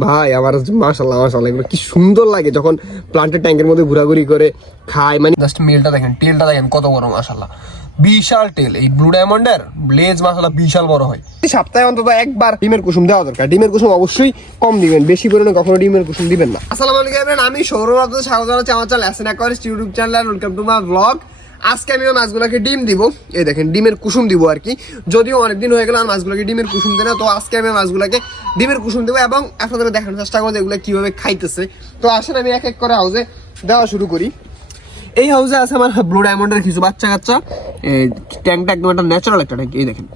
ভাই, আমার মাশাল্লাহ মাশাল্লাহ এগুলো কি সুন্দর লাগে যখন প্লান্টের ট্যাঙ্কের মধ্যে ঘোরাঘুরি করে খায়। মানে জাস্ট মেলটা দেখেন টেলটা দেখেন কত বড় মাশাল্লাহ বিশাল টেল এই ব্লু ডায়মন্ডের ব্লেজ মাশাল্লাহ বিশাল বড় হয়। সপ্তাহে অন্তত একবার ডিমের কুসুম দেওয়া দরকার। ডিমের কুসুম অবশ্যই কম দিবেন, বেশি পরিমাণে কখনো ডিমের কুসুম দিবেন না। আসসালামু আলাইকুম আমি সৌরভ স্বাগত জানাচ্ছি আমার channel aquarist YouTube channel welcome to my blog আজকে আমি ওই মাছগুলোকে ডিম দিব। এই দেখেন, ডিমের কুসুম দিব আর কি। যদিও অনেকদিন হয়ে গেল আর মাছগুলোকে ডিমের কুসুম দেয় না, তো আজকে আমি মাছগুলোকে ডিমের কুসুম দেবো এবং আপনাদের দেখানোর চেষ্টা করব এগুলো কীভাবে খাইতেছে। তো আসেন আমি এক এক করে হাউসে দেওয়া শুরু করি। এই হাউসে আছে আমার ব্লু ডায়মন্ডের কিছু বাচ্চা কাচ্চা। ট্যাঙ্কটা একদম একটা ন্যাচারাল একটা ট্যাঙ্ক এই দেখেন।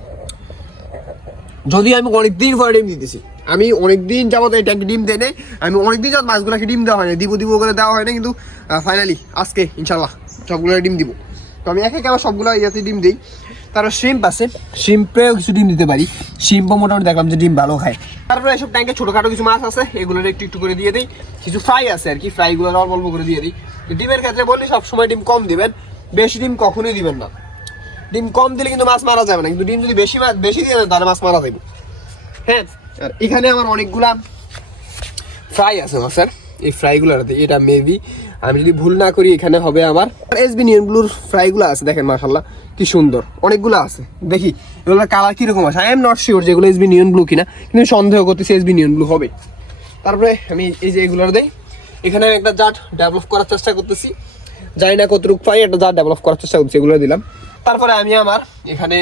যদি আমি অনেকদিন পরে ডিম দিতেছি। আমি অনেকদিন যাবত এই ট্যাঙ্কে ডিম দেয় আমি অনেকদিন যাবত মাছগুলোকে ডিম দেওয়া হয় না দিব দিব করে দেওয়া হয় না কিন্তু ফাইনালি আজকে ইনশাল্লাহ সবগুলো ডিম দিব। তো আমি একে একে আবার সবগুলো ইয়াতে ডিম দিই। তারপর শিম্প আছে। শিম্পেও কিছু ডিম দিতে পারি। শিম্পও মোটামুটি দেখলাম যে ডিম ভালো খায়। তারপরে এসব ট্যাঙ্কে ছোটোখাটো কিছু মাছ আছে, এগুলোর একটু একটু করে দিয়ে দিই। কিছু ফ্রাই আছে আর কি ফ্রাইগুলো অল্প অল্প করে দিয়ে দিই। ডিমের ক্ষেত্রে বললি সবসময় ডিম কম দিবেন, বেশি ডিম কখনোই দিবেন না। ডিম কম দিলে কিন্তু মাছ মারা যাবে না, কিন্তু ডিম যদি বেশি বেশি দিয়ে দেন, তাহলে মাছ মারা যাবে। হ্যাঁ আর এখানে আমার অনেকগুলা ফ্রাই আছে, মাছের। এই ফ্রাইগুলোতে এটা মেবি আমি যদি ভুল না করি, এখানে হবে আমার এসবি নিয়ন ব্লুর ফ্রাইগুলো আছে, দেখেন মাশাল্লাহ কি সুন্দর। অনেকগুলো আছে, দেখি, এগুলোর কালার কীরকম আছে? আই এম নট শিওর যেগুলো এসবি নিয়ন ব্লু কিনা, কিন্তু সন্দেহ করতেছি এসবি নিয়ন ব্লু হবে। তারপরে আমি এই যে এগুলোর দেই, এখানে আমি একটা জাট ডেভেলপ করার চেষ্টা করতেছি। জানি না কতটুকু পাই, একটা জাট ডেভেলপ করার চেষ্টা করছি এগুলো দিলাম। তারপরে আমি আমার এখানে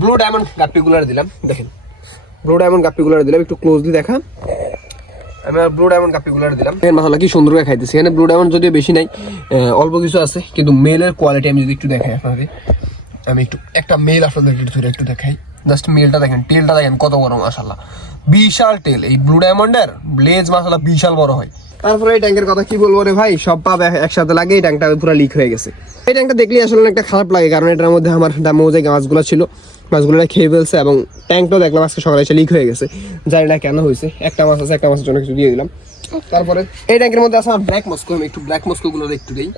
ব্লু ডায়মন্ড গাপ্পিগুলার দিলাম, দেখেন। ব্লু ডায়মন্ড গাপ্পিগুলার দিলাম, একটু ক্লোজলি দেখা। আমি ব্লু দিলাম। মশলা কি সুন্দর খাইতেছি। এখানে ব্লু বেশি নাই অল্প কিছু আছে, কিন্তু মেলের কোয়ালিটি আমি যদি একটু দেখাই আমি একটু একটা মেল ধরে একটু দেখাই। জাস্ট মেলটা দেখেন দেখেন কত বড় বিশাল এই ব্লু ব্লেজ বিশাল বড় হয়। তারপরে এই ট্যাঙ্কের কথা কি বলব রে ভাই? সব পাপ একসাথে লাগে এই ট্যাঙ্কটা পুরো লিক হয়ে গেছে। এই ট্যাঙ্কটা দেখলে আসলে একটা খারাপ লাগে, কারণ এটার মধ্যে আমার মৌজায় মাছগুলো ছিল মাছগুলো খেয়ে ফেলছে এবং ট্যাঙ্কটাও দেখলাম আজকে সকালে এসে লিক হয়ে গেছে। জানি না কেন হয়েছে, একটা মাছ আছে, একটা মাছের জন্য কিছু দিয়ে দিলাম। তারপরে এই ট্যাঙ্কের মধ্যে আছে আমার ব্ল্যাক মস্কো আমি একটু ব্ল্যাক মস্কোগুলো একটু দিই।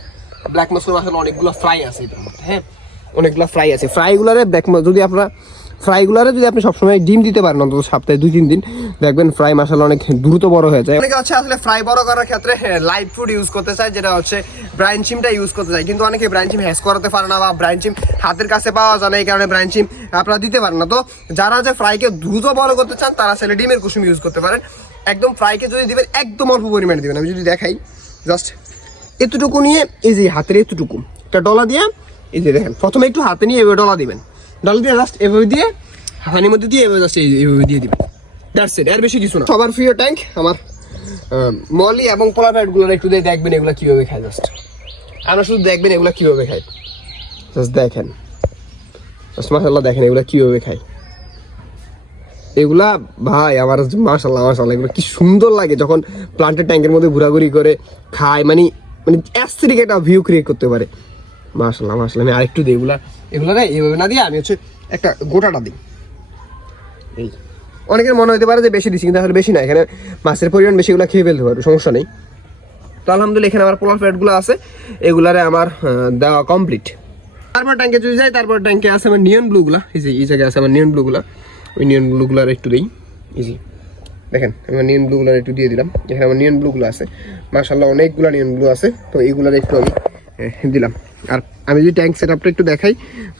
ব্ল্যাক মস্কোর আসলে অনেকগুলো ফ্রাই আছে এটার মধ্যে হ্যাঁ? অনেকগুলো ফ্রাই আছে। ফ্রাইগুলারে ব্ল্যাক যদি আপনারা ফ্রাইগুলারে যদি আপনি সবসময় ডিম দিতে পারেন, অন্তত সপ্তাহে দুই, তিন দিন, দেখবেন ফ্রাই মাসালা অনেক দ্রুত বড় হয়ে যায়। অনেকে হচ্ছে আসলে ফ্রাই বড় করার ক্ষেত্রে লাইট ফুড ইউজ করতে চায়, যেটা হচ্ছে ব্রাইন চিমটা ইউজ করতে চায়। কিন্তু অনেকে ব্রাইন চিম হ্যাস করাতে পারে না বা ব্রাইন চিম হাতের কাছে পাওয়া যায় না, এই কারণে ব্রাইন চিম আপনারা দিতে পারেন না। তো যারা যে ফ্রাইকে দ্রুত বড় করতে চান, তারা আসলে ডিমের কুসুম ইউজ করতে পারেন। একদম ফ্রাইকে যদি দিবেন, একদম অল্প পরিমাণে দিবেন। আমি যদি দেখাই জাস্ট এতটুকু নিয়ে, এই যে হাতের এতটুকু, একটা ডলা দিয়ে, এই যে দেখেন, প্রথমে একটু হাতে নিয়ে এভাবে ডলা দিবেন। ডলা দিয়ে জাস্ট এভাবে দিয়ে হানির মধ্যে দিয়ে এভাবে জাস্ট এইভাবে দিয়ে দিবেন দ্যাটস ইট আর বেশি কিছু না। সবার প্রিয় ট্যাঙ্ক আমার মলি এবং পোলার প্যাডগুলো একটু দিয়ে দেখবেন এগুলো কীভাবে খায় জাস্ট আপনারা শুধু দেখবেন এগুলো কীভাবে খায়। জাস্ট দেখেন। জাস্ট মাসাল্লাহ দেখেন এগুলো কীভাবে খায়। এগুলা, ভাই, আমার মাশাল্লাহ মাশাল্লাহ এগুলো কি সুন্দর লাগে যখন প্লান্টের ট্যাঙ্কের মধ্যে ঘোরাঘুরি করে খায়। মানে মানে অ্যাস্থেটিক একটা ভিউ ক্রিয়েট করতে পারে। মাশাল্লাহ মাশাল্লাহ আমি আরেকটু দিই এগুলা এগুলো না এইভাবে না দিয়ে আমি হচ্ছে একটা গোটাটা দিই। এই অনেকের মনে হতে পারে যে বেশি দিচ্ছি কিন্তু আসলে বেশি না। এখানে মাছের পরিমাণ বেশিগুলো খেয়ে ফেলতে পারবে, সমস্যা নেই। তো আলহামদুলিল্লাহ, এখানে আমার পোলার প্লেটগুলো আছে। এগুলারে আমার দেওয়া কমপ্লিট তারপর ট্যাঙ্কে যদি যাই, তারপর ট্যাঙ্কে আছে আমার নিয়ন ব্লুগুলা এই যে, এই জায়গায় আছে আমার নিয়ন ব্লুগুলা ওই নিয়ন ব্লুগুলার একটু দিই। ইজি দেখেন আমার নিয়ন ব্লুগুলার একটু দিয়ে দিলাম। এখানে আমার নিয়ন ব্লুগুলো আছে। মার্শাল্লাহ অনেকগুলো নিয়ন ব্লু আছে। তো এইগুলার একটু আমি দিলাম। আর আমি যদি ট্যাঙ্ক সেট আপটা একটু দেখাই,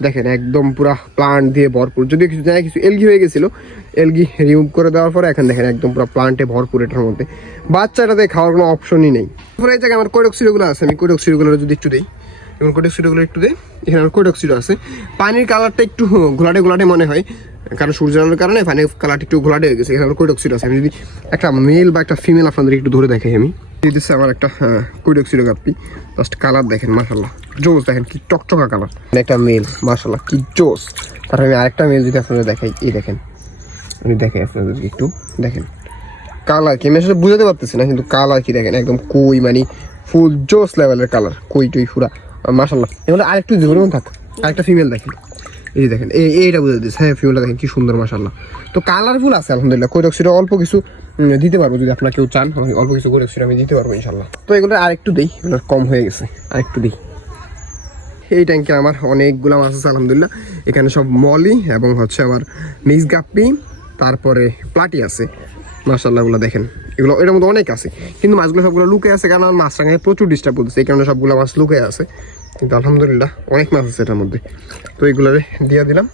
দেখেন একদম পুরা প্লান্ট দিয়ে ভরপুর। যদিও কিছু জায়গায় কিছু এলগি হয়ে গেছিল এলগি রিমুভ করে দেওয়ার পরে এখন দেখেন একদম পুরো প্লান্টে ভরপুর এটার মধ্যে। বাচ্চাটাতে খাওয়ার কোনো অপশনই নেই। তারপরে এই জায়গায় আমার কৈরক সিরিগুলো আছে, আমি কৈরক সিরিগুলো যদি একটু দিই। এবং কোডক্সিডোগুলো একটু দিই। এখানে আমার কোডক্সিডো আছে। পানির কালারটা একটু ঘোলাটে ঘোলাটে মনে হয়, কারণ সূর্য আলোর কারণে পানির কালারটা একটু ঘোলাটে হয়ে গেছে। এখানে আমার কোডক্সিডো আছে। আমি যদি একটা মেল বা একটা ফিমেল আপনাদের একটু ধরে দেখাই আমি। দিয়ে দিচ্ছে আমার একটা কোডক্সিডো গাপ্পি। জাস্ট কালার দেখেন মাসাল্লাহ জোস দেখেন, কি চকচকা কালার একটা মেল মাসাল্লাহ কি জোস। তারপরে আমি আরেকটা মেল যদি আপনাদের দেখাই, এই দেখেন। আমি দেখাই আপনাদের একটু, দেখেন। কালার কি? আমি আসলে বুঝাতে পারতেছি না, কিন্তু কালার কি দেখেন? একদম কই মানে ফুল জোস লেভেলের কালার কই টই, ফুরা। এগুলো আরেকটু আরেকটা ফিমেল এই দেখেন, এই এইটা হ্যাঁ দেখেন, কি সুন্দর তো কালারফুল অল্প কিছু দিতে পারব যদি আপনারা কেউ চান। অল্প কিছু আমি দিতে পারব ইনশাল্লাহ তো এগুলো আরেকটু দিই কম হয়ে গেছে, আরেকটু দিই। এই ট্যাঙ্কে আমার অনেকগুলো মাছ আছে, আলহামদুলিল্লাহ। এখানে সব মলি এবং হচ্ছে আমার মিস গাপ্পি তারপরে প্লাটি আছে। মাসাল্লাহ দেখেন। এগুলো, এটার মধ্যে অনেক আছে। কিন্তু মাছগুলো সবগুলো লুকে আছে, কারণ আমার মাছ প্রচুর ডিস্টার্ব করতেছে, এই কারণে সবগুলো মাছ লুকে আছে। কিন্তু আলহামদুলিল্লাহ, অনেক মাছ আছে এটার মধ্যে। তো এইগুলো দিয়ে দিলাম।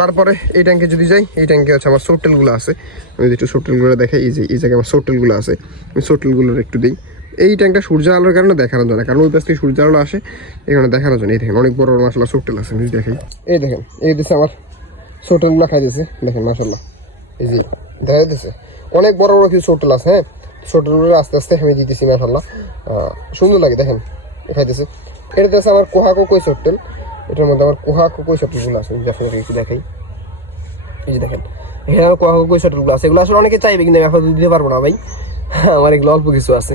তারপরে এই ট্যাঙ্কে যদি যাই, এই ট্যাঙ্কে হচ্ছে আমার সোটেলগুলো আছে। আমি একটু সোটেলগুলো দেখাই, এই যে, এই জায়গায় আমার সোটেলগুলো আছে, আমি সোটেলগুলো একটু দিই। এই ট্যাঙ্কটা সূর্য আলোর কারণে দেখানো যায় না, কারণ ওই পাশ থেকে সূর্য আলো আসে এখানে দেখানোর জন্য এই দেখেন, অনেক বড় মশলা সোটেল আছে, আমি দেখাই। এই দেখেন, এই দিচ্ছে আমার সোটেলগুলো খাই দিয়েছে দেখেন মাসাল্লাহ এই যে দেখা দিতেছে অনেক বড় বড় কিছু সোটেল আছে হ্যাঁ? সোটেলগুলো আস্তে আস্তে আমি দিতেছি মাশাল্লাহ সুন্দর লাগে, দেখেন। দেখাইতেছে। এটা আছে আমার কোহা কোকই চোটেল এটার মধ্যে আমার কোহা কোকই সোটেলগুলো আছে দেখেন একটু দেখাই। এই যে দেখেন, এখানে আমার কোহা কোকই সোটেলগুলো আছে। এগুলো আসলে অনেকে চাইবে, কিন্তু আমি দিতে পারব না, ভাই। আমার এগুলো অল্প কিছু আছে।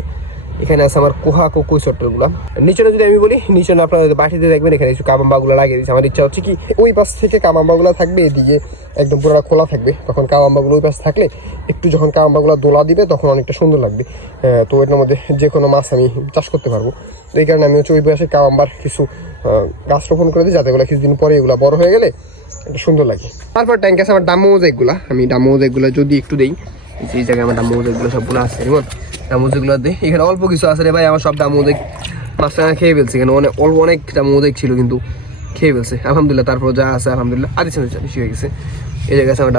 এখানে আছে আমার কোহা কোকই সোটেলগুলো নিচনে যদি আমি বলি নিচনে আপনারা বাটিতে দেখবেন, এখানে কিছু কামাম্বাগুলো লাগিয়ে দিচ্ছে আমার ইচ্ছা হচ্ছে কি, ওই পাশ থেকে কামাম্বাগুলো থাকবে, এদিকে একদম পুরোটা খোলা থাকবে। তখন কামাম্বাগুলো ওই পাশ থাকলে, একটু যখন কামাম্বাগুলো দোলা দিবে, তখন অনেকটা সুন্দর লাগবে। তো এটার মধ্যে যে কোনো মাছ আমি চাষ করতে পারব। তো এই কারণে আমি হচ্ছে ওই পাশে কামাম্বার কিছু গাছ রোপণ করে দিই, যাতে এগুলো কিছুদিন পরে এগুলো বড় হয়ে গেলে, এটা সুন্দর লাগে। তারপর ট্যাঙ্ক আছে আমার ডাম্মো মোজাইকগুলো আমি ডাম্মো মোজাইকগুলো যদি একটু দিই এই জায়গায় আমার মোজাইকগুলো সবগুলো আছে, রিমন এখানে অল্প কিছু আছে রে ভাই, আমার সব খেয়ে ফেলছে এখানে অনেক অল্প অনেক ছিল কিন্তু খেয়ে ফেলছে, আলহামদুলিল্লাহ তারপর যা আছে আদিস বেশি হয়ে গেছে। এই জায়গায় আমার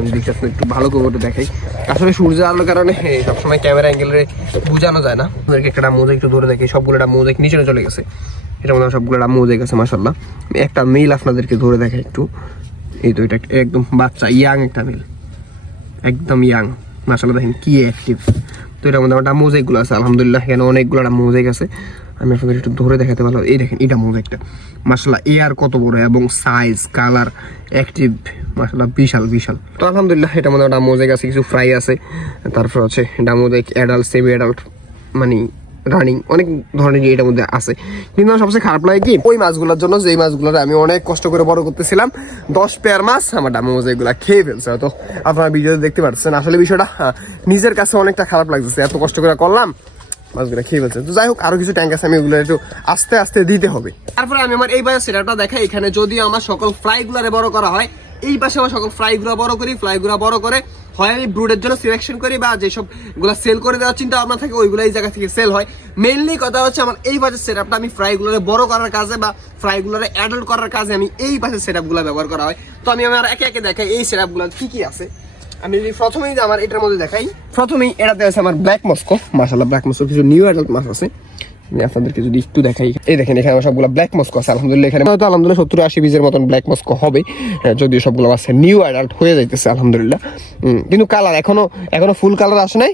আমি একটু ভালো করে একটু দেখাই। আসলে সূর্য আলোর কারণে সবসময় ক্যামেরা অ্যাঙ্গেলে বোঝানো যায় না। ওদেরকে একটা ডাম্মো একটু ধরে দেখি, সবগুলো মোজাইক নিচে চলে গেছে। এটার মধ্যে আমার সবগুলো ডাম্মো আছে মাসাল্লাহ একটা মিল আপনাদেরকে ধরে দেখাই একটু। এই তো, এটা একদম বাচ্চা ইয়াং একটা মিল একদম ইয়াং মাসাল্লাহ দেখেন কি অ্যাক্টিভ তো এটার মধ্যে আমার মোজাইকগুলো আছে, আলহামদুলিল্লাহ। এখানে অনেকগুলো একটা মোজাইক আছে। আমি আপনাদের একটু ধরে দেখাতে পারলাম। এই দেখেন, এটা মোজাইকটা মাসাল্লাহ এ আর কত বড় এবং সাইজ কালার অ্যাক্টিভ মাসাল্লাহ বিশাল বিশাল। তো আলহামদুলিল্লাহ এটার মধ্যে একটা মোজাইক আছে, কিছু ফ্রাই আছে। তারপর হচ্ছে এটা অ্যাডাল্ট সেমি অ্যাডাল্ট মানে রানিং অনেক ধরনের এটার মধ্যে আছে। কিন্তু আমার সবচেয়ে খারাপ লাগে কি, ওই মাছগুলোর জন্য যেই মাছগুলোর আমি অনেক কষ্ট করে বড় করতেছিলাম, দশ পেয়ার মাছ আমার ডামো মাছ এগুলা খেয়ে ফেলছে তো আপনারা ভিডিওতে দেখতে পাচ্ছেন আসলে বিষয়টা নিজের কাছে অনেকটা খারাপ লাগতেছে, এত কষ্ট করে করলাম, মাছগুলো খেয়ে ফেলছে। তো যাই হোক, আরও কিছু ট্যাঙ্ক আছে, আমি ওগুলো একটু আস্তে আস্তে দিতে হবে। তারপরে আমি আমার এই বাজার সেটাটা দেখাই, এখানে যদি আমার সকল ফ্রাইগুলারে বড় করা হয় এই পাশে আমার সকল ফ্রাইগুলো বড় করি ফ্রাইগুলো বড় করে হয় আমি ব্রুডের জন্য সিলেকশন করি বা যেসবগুলা সেল করে দেওয়ার চিন্তা ভাবনা থাকে, ওইগুলো এই জায়গা থেকে সেল হয়। মেইনলি কথা হচ্ছে আমার এই বাজের সেটআপটা আমি ফ্রাইগুলোরে বড় করার কাজে বা ফ্রাইগুলোরে অ্যাডাল্ট করার কাজে আমি এই বাজের সেটআপগুলো ব্যবহার করা হয়। তো আমি আমার একে একে দেখাই, এই সেটআপগুলো কি কি আছে? আমি যদি প্রথমেই আমার এটার মধ্যে দেখাই, প্রথমেই এটাতে আছে আমার ব্ল্যাক মস্কো মাশাআল্লাহ ব্ল্যাক মস্কোর কিছু নিউ অ্যাডাল্ট মাছ আছে। আপনাদেরকে যদি একটু দেখাই। এই দেখেন এখানে আমার সবগুলো ব্ল্যাক মস্কো আছে আলহামদুলিল্লাহ এখানে হয়তো আলহামদুলিল্লাহ সত্তর আশি বীজের মতন ব্ল্যাক মস্কো হবে হ্যাঁ, যদিও সবগুলো আছে নিউ অ্যাডাল্ট হয়ে যাইতেছে আলহামদুলিল্লাহ। কিন্তু কালার এখনও এখনও ফুল কালার আসে নাই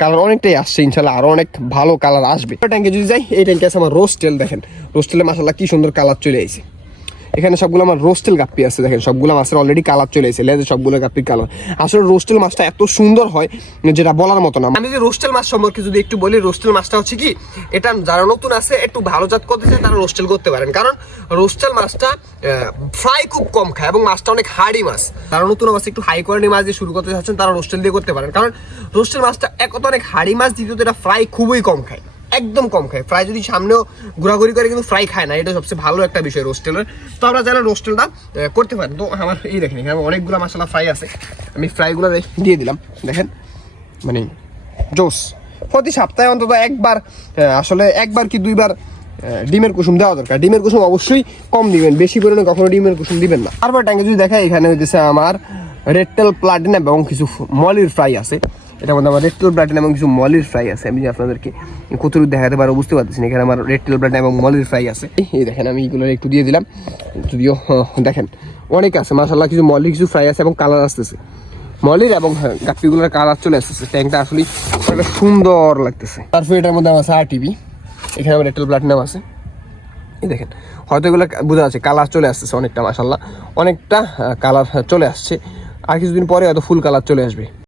কালার অনেকটাই আসছে ইনশাল্লাহ আরও অনেক ভালো কালার আসবে। ট্যাঙ্কে যদি যাই এই ট্যাঙ্কে আছে আমার রোস্টেল দেখেন। রোস্টেলে মাসাল্লাহ কি সুন্দর কালার চলে আইছে। এখানে সবগুলো আমার রোস্টেল গাপ্পি আছে, দেখেন, সবগুলো মাছের অলরেডি কালার চলে এসেছে, লেজে সবগুলো গাপ্পির কালার আসলে রোস্টেল মাছটা এত সুন্দর হয়, যেটা বলার মতো না। আমি যদি রোস্টেল মাছ সম্পর্কে যদি একটু বলি, রোস্টেল মাছটা হচ্ছে কি, এটা যারা নতুন আছে, একটু ভালো জাত করতে চায়, তারা রোস্টেল করতে পারেন। কারণ রোস্টেল মাছটা ফ্রাই খুব কম খায় এবং মাছটা অনেক হার্ডি মাছ। যারা নতুন মাছ একটু হাই কোয়ালিটি মাছ দিয়ে শুরু করতে চাচ্ছেন, তারা রোস্টেল দিয়ে করতে পারেন। কারণ রোস্টেল মাছটা এক অনেক হার্ডি মাছ, দ্বিতীয়ত এটা ফ্রাই খুবই কম খায়। একদম কম খায়। ফ্রাই যদি সামনেও ঘোরাঘুরি করে কিন্তু ফ্রাই খায় না, এটা সবচেয়ে ভালো একটা বিষয় রোস্টেলের। তো আমরা যারা রোস্টেলটা করতে পারেন তো আমার এই দেখেন, এখানে অনেকগুলো মশলা ফ্রাই আছে। আমি ফ্রাইগুলো দিয়ে দিলাম, দেখেন মানে জোস। প্রতি সপ্তাহে অন্তত একবার আসলে একবার কি দুইবার ডিমের কুসুম দেওয়া দরকার। ডিমের কুসুম অবশ্যই কম দিবেন, বেশি পরিমাণে কখনো ডিমের কুসুম দিবেন না। তারপর ট্যাঙ্কে যদি দেখা এখানে হইতেছে আমার রেডটেল প্লাটিন এবং কিছু মলির ফ্রাই আছে। এটার মধ্যে আমার রেডটেল প্লাটিন এবং কিছু মলির ফ্রাই আছে। আমি আপনাদেরকে কতটুকু দেখাতে পারব বুঝতে পারতেছি না এখানে আমার রেডটেল প্লাটিন এবং মলির ফ্রাই আছে। এই দেখেন আমি এইগুলো একটু দিয়ে দিলাম। যদিও দেখেন অনেক আছে মাসাল্লাহ কিছু মলি কিছু ফ্রাই আছে এবং কালার আসতেছে। মলির এবং হ্যাঁ, গাপ্পিগুলোর কালার চলে আসতেছে। ট্যাঙ্কটা আসলে অনেক সুন্দর লাগতেছে। তারপর এটার মধ্যে আছে আর টিভি এখানে আমার রেটেল প্লাটিনাম আছে। এই দেখেন হয়তো এগুলো বোঝা যাচ্ছে কালার চলে আসতেছে অনেকটা মাসাল্লাহ অনেকটা কালার চলে আসছে। আর কিছুদিন পরে হয়তো ফুল কালার চলে আসবে।